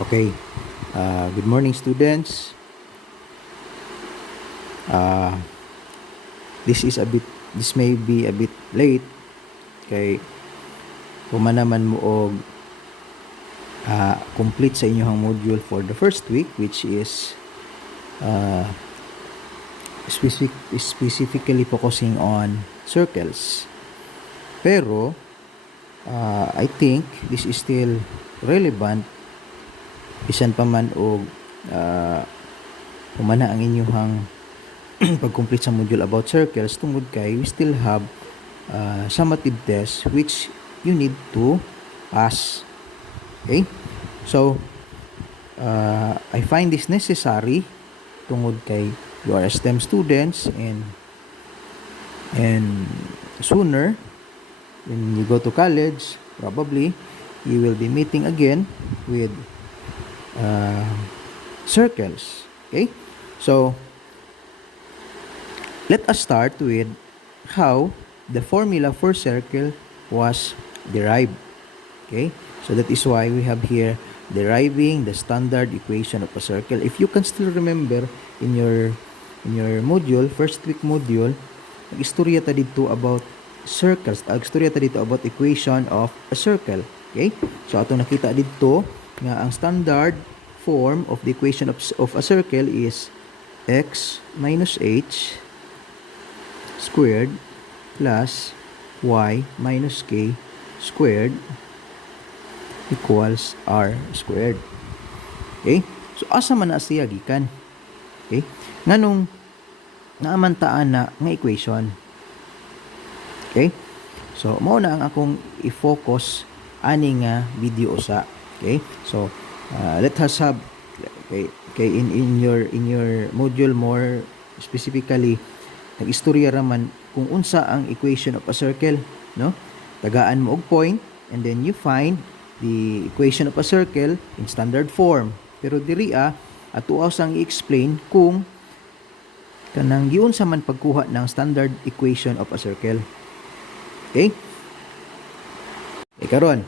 Okay. Good morning, students. Uh, this may be a bit late kay humanaman mo og complete sa inyong module for the first week, which is specifically focusing on circles. Pero I think this is still relevant bisan pa man og humana ang inyong pag-complete sa module about circles, tungod kay we still have summative tests which you need to pass. Okay? So, I find this necessary tungod kay you are STEM students and sooner when you go to college, probably you will be meeting again with circles. Okay? So, let us start with how the formula for circle was derived. Okay? So that is why we have here deriving the standard equation of a circle. If you can still remember in your module, first week module, nag-istorya ta dito about circles. Nag-istorya ta dito about equation of a circle. Okay? So atong nakita dito nga ang standard form of the equation of a circle is x minus h squared plus y minus k squared equals r squared. Okay? So, asa man na siya gikan? Okay? Nganong naamantaan na nga equation. Okay? So, mao na ang akong i-focus ani nga video usa. Okay? So, let us have in your module more specifically nag-istorya raman kung unsa ang equation of a circle, no? Tagaan mo og point and then you find the equation of a circle in standard form. Pero diri ato sang i-explain kung kanang giunsa man pagkuha ng standard equation of a circle. Okay? Karon,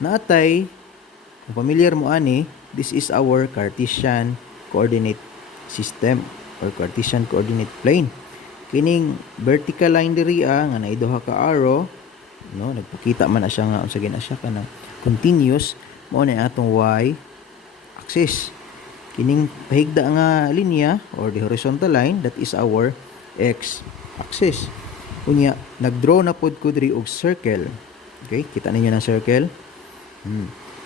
naatay kung familiar mo ani, this is our Cartesian coordinate system or Cartesian coordinate plane. Kining vertical line diri nga naay duha ka arrow, no, nagpakita man na siya nga unsa gina siya kanang continuous, mao na atong y axis. Kining pahigda nga linya or the horizontal line, that is our x axis. Unya nagdraw na pod ko diri og circle. Okay, kita ninyo ng circle.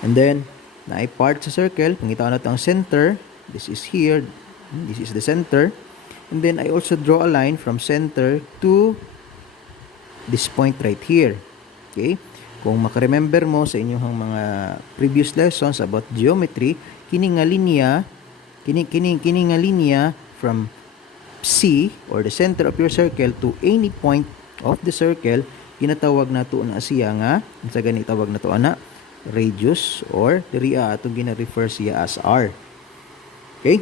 And then naay part sa circle, pangita na ang center. This is here. This is the center. And then I also draw a line from center to this point right here. Okay? Kung makaremember mo sa inyong mga previous lessons about geometry, kini nga linya from C or the center of your circle to any point of the circle, ginatawag nato na siya nga, unsa gani tawag nato ana, radius, or diri atong gina-refer siya as r. Okay?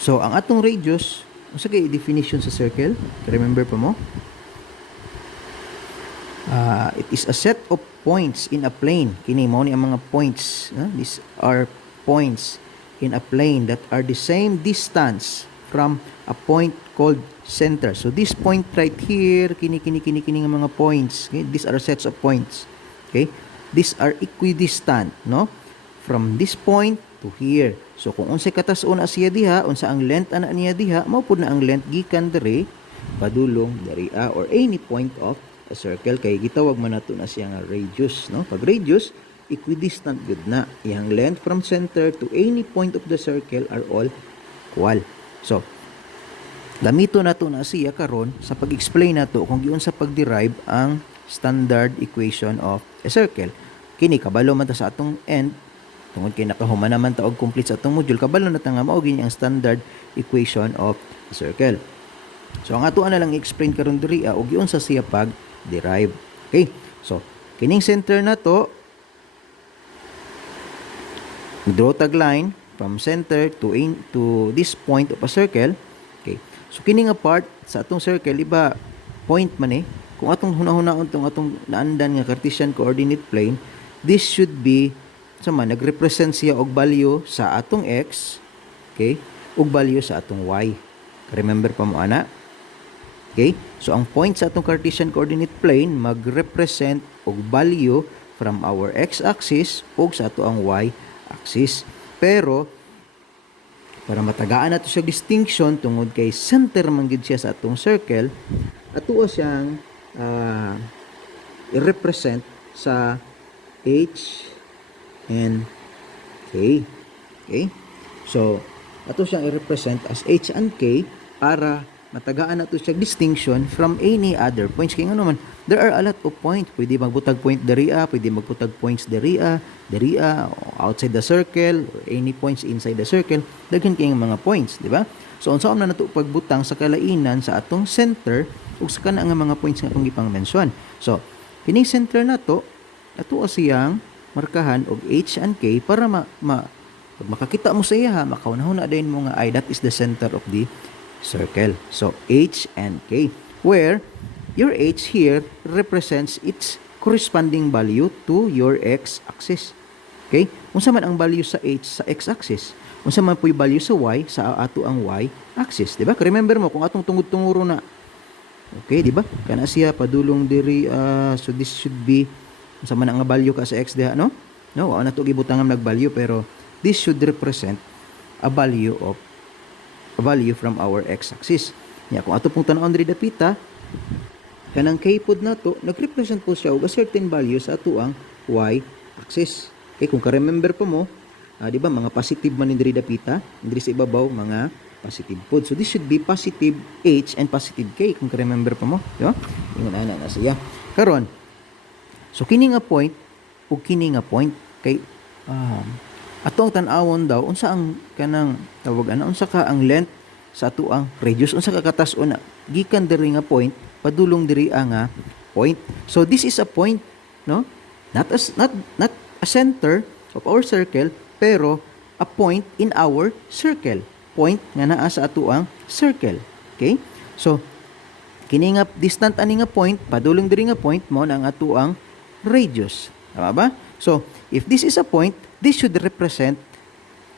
So, ang atong radius, unsa kay definition sa circle? Remember pa mo? It is a set of points in a plane. Kini mao ni ang mga points. These are points in a plane that are the same distance from a point called center. So, this point right here, kini nga mga points. Okay? These are sets of points. Okay? These are equidistant, no? From this point to here. So kung unsay katas-on siya diha, unsa ang length ana niya diha, mao pud na ang length gikan diri padulong diri or any point of a circle, kay gitawag man nato na siya nga radius, no? Pag radius, equidistant gud na. Iyang length from center to any point of the circle are all equal. So gamito nato na siya karon sa pag-explain nato kung giunsa pag-derive ang standard equation of a circle. Kini kabalo man ta sa atong end, tungod kay nakahuman naman ta og complete sa atong module, kabalo na ta nga mao gini ang standard equation of a circle. So ang ato na lang i-explain karon diri og giunsa siya pag-derive. Okay? So kining center na to, draw tag line from center to this point of a circle. Okay? So kini nga part sa atong circle, iba point man kung atong hunahunahon tong atong naandan nga Cartesian coordinate plane, this should be sama nagrepresent siya og value sa atong x, okay, ug value sa atong y. Remember pa mo ana? Okay? So ang point sa atong Cartesian coordinate plane magrepresent og value from our x-axis ug sa ato ang y-axis. Pero para matagaan nato siya distinction tungod kay center man gid siya sa atong circle, ato siyang i-represent sa h and k. Okay? So ato siyang i-represent as h and k para matagaan nato siya distinction from any other points. Kaya nga naman, there are a lot of points. Pwede magbutag point dariya, pwede magbutag points dariya, outside the circle, or any points inside the circle. Daghan kayong mga points, di ba? So, unsaon na nato pagbutang sa kalainan sa atong center ug sa kana nga mga points nga atong gipang-mention. So, kining center nato, ato siyang markahan og H and K para pag makakita mo sa iya, makaunahon na din mo nga ay that is the center of the circle. So, H and K, where your H here represents its corresponding value to your x-axis. Okay? Unsa man ang value sa H sa x-axis? Unsa man po yung value sa y sa ato ang y-axis? Diba? Remember mo, kung atong tungod-tunguro na, okay, diba? Kana siya, padulong diri, so this should be, unsa man ang value ka sa x diha, no? No, na to gibutang ang nag-value, pero this should represent a value from our x-axis. Ya, kung ato pong tan-aon diri dapita, kanang k pod nato nagrepresent po siya og a certain value sa ato ang y-axis. Okay, kung ka-remember pa mo, di ba mga positive man diri dapita, diri sa ibabaw mga positive pod. So this should be positive h and positive k kung ka-remember pa mo, di ba? Ingon ana na siya. Karon, so kini nga point ug kini nga point kay atong tan-awon daw unsa ang kanang tawag ana, unsa ka ang length sa ato ang radius, unsa ka katas-on gikan diri nga point padulong diri nga point. So this is a point, no? Not a center of our circle, pero a point in our circle. Point nga naa sa ato ang circle. Okay? So kini nga distant ani nga point padulong diri nga point mo na ang ato ang radius. Tama ba? So if this is a point, this should represent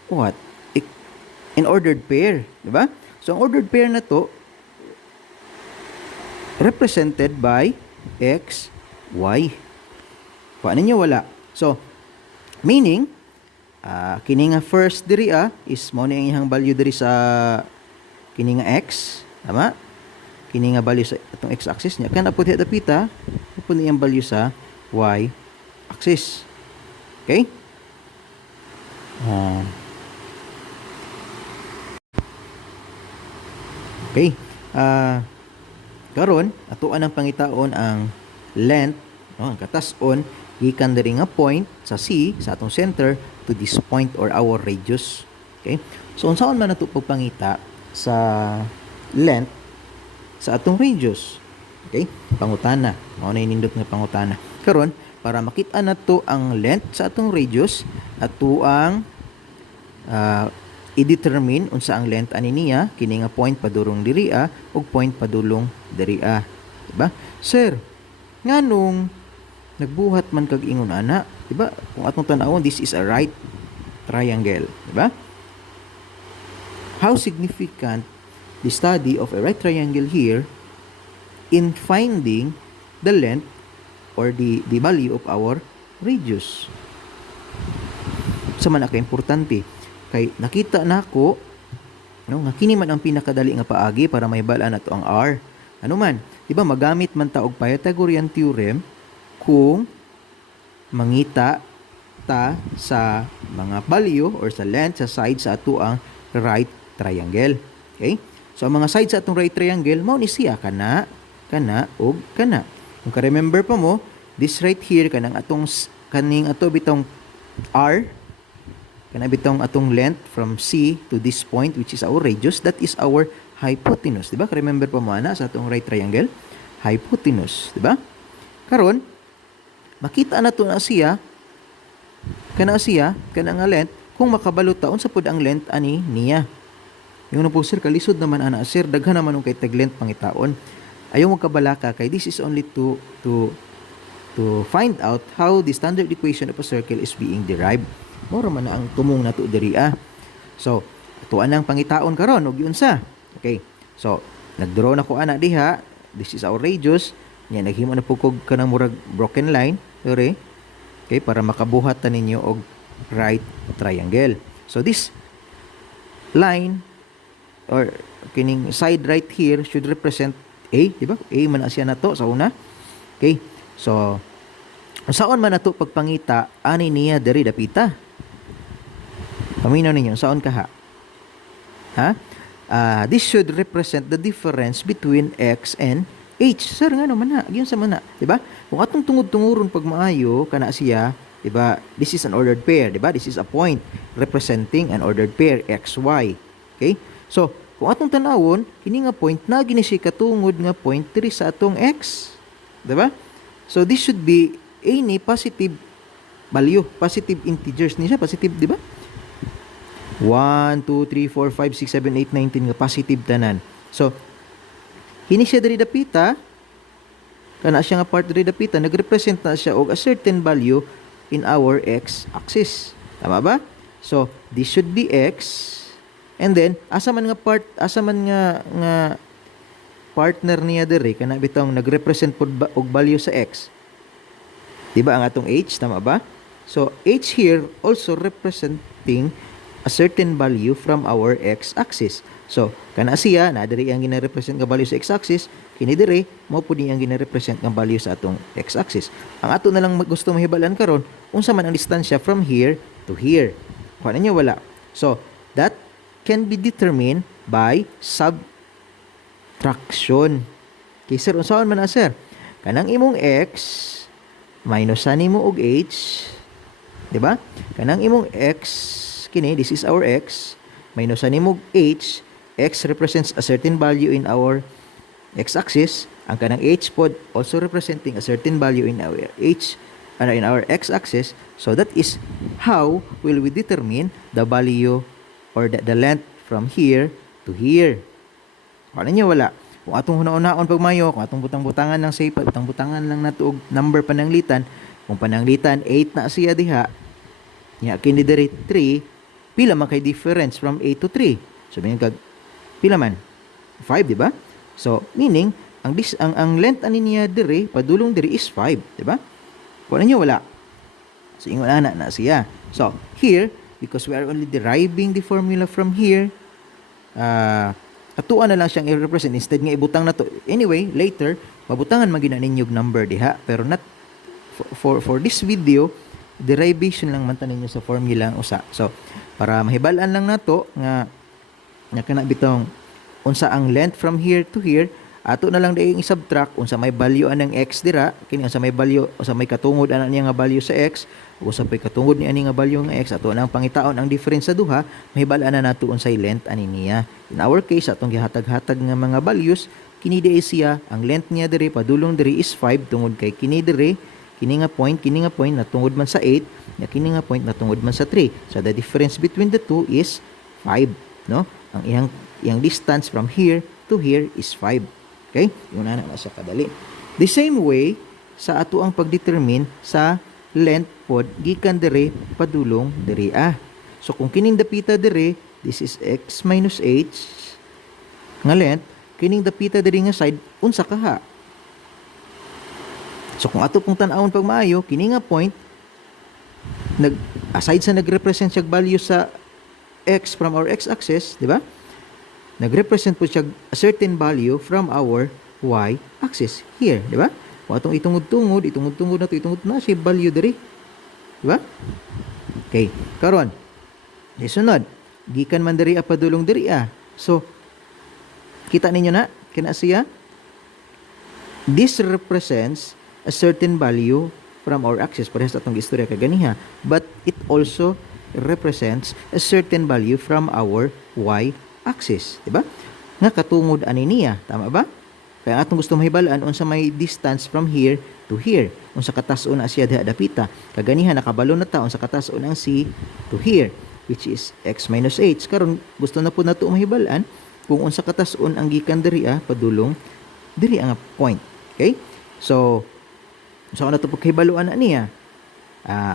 what? An ordered pair, di ba? So ang ordered pair na to represented by x, y. Paano niyo wala? So meaning kini nga first diri is mo ni ang value diri sa kini nga x, tama? Kini nga value sa atong x axis niya kana pud dapita pud ni ang value sa y axis. Okay? Okay. Karon atuan ang pangitaon ang length, no, ang katas-on gikan diri nga point sa C sa atong center to this point or our radius. Okay? So unsaon man nato pagpangita sa length sa atong radius? Okay? Pangutana. Mao na inindot nga pangutana. Karon para makita nato ang length sa atong radius, ato ang i-determine unsa ang length ani niya kini nga point padulong diri ug point padulong diri diba? Sir, nganong nagbuhat man kag ingon ana, diba? Kung atong tan-awon, this is a right triangle, diba? How significant the study of a right triangle here in finding the length or the value of our radius? Sa man ka importante kay nakita nako, no, nga kini man ang pinakadali nga paagi para mahibalaan nato ang r. Ano man, di ba magamit man ta og Pythagorean theorem kung mangita ta sa mga value or sa length sa side sa ato ang right triangle. Okay? So ang mga side sa atong right triangle mao ni siya kana ug kana. Kung ka-remember pa mo, this right here kanang atong kaning ato bitong r, kana bitong atong length from C to this point which is our radius, that is our hypotenuse, di ba? Remember pa mo ana sa atong right triangle, hypotenuse, di ba? Karon makita na to na siya kana nga length kung makabalot ta unsa pud ang length ani niya. Yung po sir kalisod naman ana sir, daghan naman kay tag length pangitaon. Ayaw mo kabalaka kay this is only to to find out how the standard equation of a circle is being derived. Mura man na ang tumong nato diri So, atuan ang pangitaon karon og yun sa. Okay. So, nagdraw na ko ana diha. This is our radius. Nya naghimo na pugog kanang murag broken line, dire. Okay, para makabuhat ta ninyo og right triangle. So, this line or kining side right here should represent A, di ba? A man na siya nato sa una. Okay. So, saan man nato pagpangita ani niya diri dapita? Paminaw ninyo, saan ka ha? Ha? This should represent the difference between X and H. Sir, nga naman na. Yun sa mana. Diba? Kung atong tungod-tunguron pag maayo, kana siya, diba? This is an ordered pair. Diba? This is a point representing an ordered pair, X, Y. Okay? So, kung atong tanawon, kini nga point na gini siya katungod nga point diri sa atong X. Diba? So, this should be any positive value. Positive integers niya. Positive, diba? 1, 2, 3, 4, 5, 6, 7, 8, 19 nga positive tanan. So, hini siya diri dapita, kana siya nga part diri dapita, nagrepresent na siya og a certain value in our x-axis. Tama ba? So, this should be x. And then, asa man nga partner niya diri, kana bitong nagrepresent pod og value sa x. Diba ang atong h, tama ba? So, h here also representing a certain value from our x-axis. So, kana siya, na diri ang gina-represent nga value sa x-axis, kini diri, mao pud ang gina-represent nga value sa atong x-axis. Ang ato na lang gusto mahibalan karon, unsa man ang distansya from here to here. Kuha ninyo wala. So, that can be determined by subtraction. Okay, sir, unsaon man na, sir? Kanang imong x minus nimo og h, di ba? Kanang imong x kini, this is our x, minus nimo h, x represents a certain value in our x-axis, ang kanang h pod also representing a certain value in our in our x-axis. So that is how will we determine the value or the length from here to here. Ano niyo wala? Kung atong huna-unaon pagmayo, kung atong butang-butangan ng say, butang-butangan lang nato og number pananglitan, kung pananglitan 8 na siya diha, nya kini diri 3, pila man kay difference from 8 to 3. So, kag pila man? 5, di ba? So, meaning, ang length ani niya diri, padulong diri is 5, di ba? Kung niyo wala. So, ingon na siya. So, here, because we are only deriving the formula from here, atuan na lang siyang i-represent. Instead nga ibutang na to. Anyway, later, mabutangan magina ninyog number diha. Pero not, for this video, derivation lang man tanin sa formula ang usa. So, para mahibalan lang nato nga kana bitong unsa ang length from here to here, ato na lang daing i-subtract unsa may value anang x dira, kini unsa may value, unsa may katungod ana niya nga value sa x, unsa may katungod ni ani nga value nga x, ato na ang pangitaon ang difference sa duha, mahibalan na nato unsay length ani niya. In our case, atong gihatag-hatag nga mga values, kini diay siya, ang length niya diri padulong diri is 5 tungod kay kini diri, kini nga point natungod man sa 8, ya kini nga point natungod man sa 3. So the difference between the two is 5, no? Ang iyang distance from here to here is 5. Okay? Yun na siya kadali. The same way sa ato ang pagdetermine sa length pod gikan diri padulong diri So kung kining dapita diri, this is x minus h nga length, kining dapita diri nga side unsa kaha? So kung ato pong tan-awon pag maayo, kini nga point aside sa nagrepresent siya value sa x from our x-axis, di ba? Nagrepresent po siya a certain value from our y-axis here, di ba? Kung atong itungod-tungod na siya value diri. Di ba? Okay, karon. Isunod, gikan man diri padulong diri So kita ninyo na kina siya. This represents a certain value from our axis. Parehas atong istorya kaganiha. But it also represents a certain value from our y-axis. Diba? Nga katungod ani niya. Tama ba? Kaya atong gusto mahibalaan unsa may distance from here to here. Unsa katas-on na siya diha dapita. Kaganiha nakabalo na ta unsa katas-on ang C to here, which is x minus h. Karon gusto na po nato mahibalaan kung unsa katas-on ang gikan diri padulong diri ang point. Okay? So, So ano to pagkahibaluan na niya?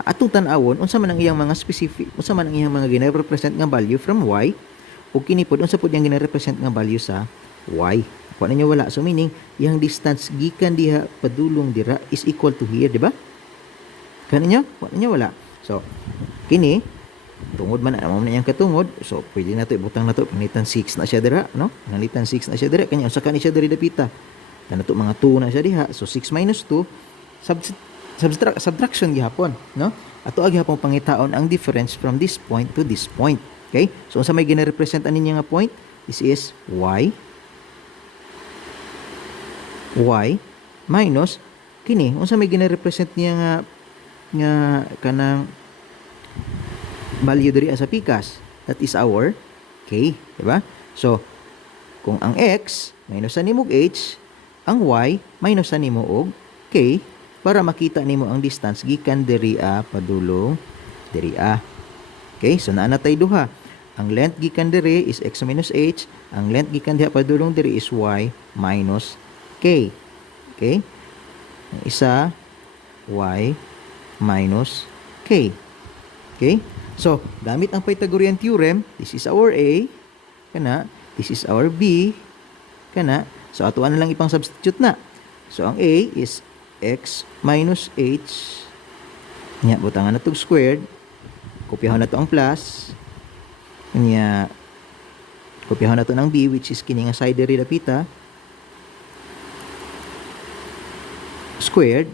Atong tan-awon unsa man ang iyang mga specific, unsa man ang iyang mga gina-represent nga value from y, o kini pod unsa pod yang gina-represent nga value sa y. Kuha ninyo wala. So meaning, yang distance gikan diha padulong dira is equal to here, di ba? Kaninyo? Kuha ninyo wala. So, kini, tungod man na yang katungod. So, pwede na ito, ibutang na ito. Panitan 6 na siya dira, no? Panitan 6 na siya dira. Kanya, usa kani siya diri dapita. Na ito, mga 2 na siya diha. So, 6 minus 2, subtraction gihapon, no? Ato agi hapon pangitaon ang difference from this point to this point. Okay? So, unsa may gina-represent ani niya nga point? This is y minus kini unsa may gina-represent niya nga kanang value diri sa pikas. That is our k, di ba? So, kung ang x minus nimo og h, ang y minus nimo og k, para makita nimo ang distance gikan diri padulong diri a. Okay, so naa na tay duha. Ang length gikan diri is x minus h, ang length gikan diha padulong diri is y minus k. Okay? Ang isa y minus k. Okay? So, gamit ang Pythagorean theorem, this is our a, kana, this is our b, kana. So, atuan na lang ipang substitute na. So, ang a is x minus h. Nya, butangan na itong squared. Kopyahan na ito ang plus. Nya, kopyahan na ito ng b, which is kini nga side diri dapita. Squared.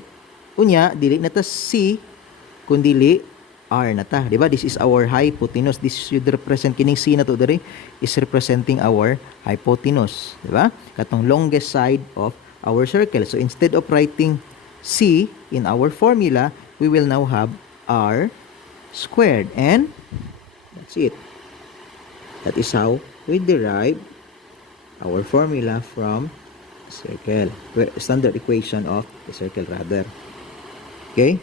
Unya, dili na ta c, kundili r na ta. Diba? This is our hypotenuse. This should represent, kining c na to diri is representing our hypotenuse. Diba? Katong longest side of our circle. So, instead of writing c in our formula, we will now have r squared. And that's it. That is how we derive our formula from circle. Standard equation of the circle rather. Okay?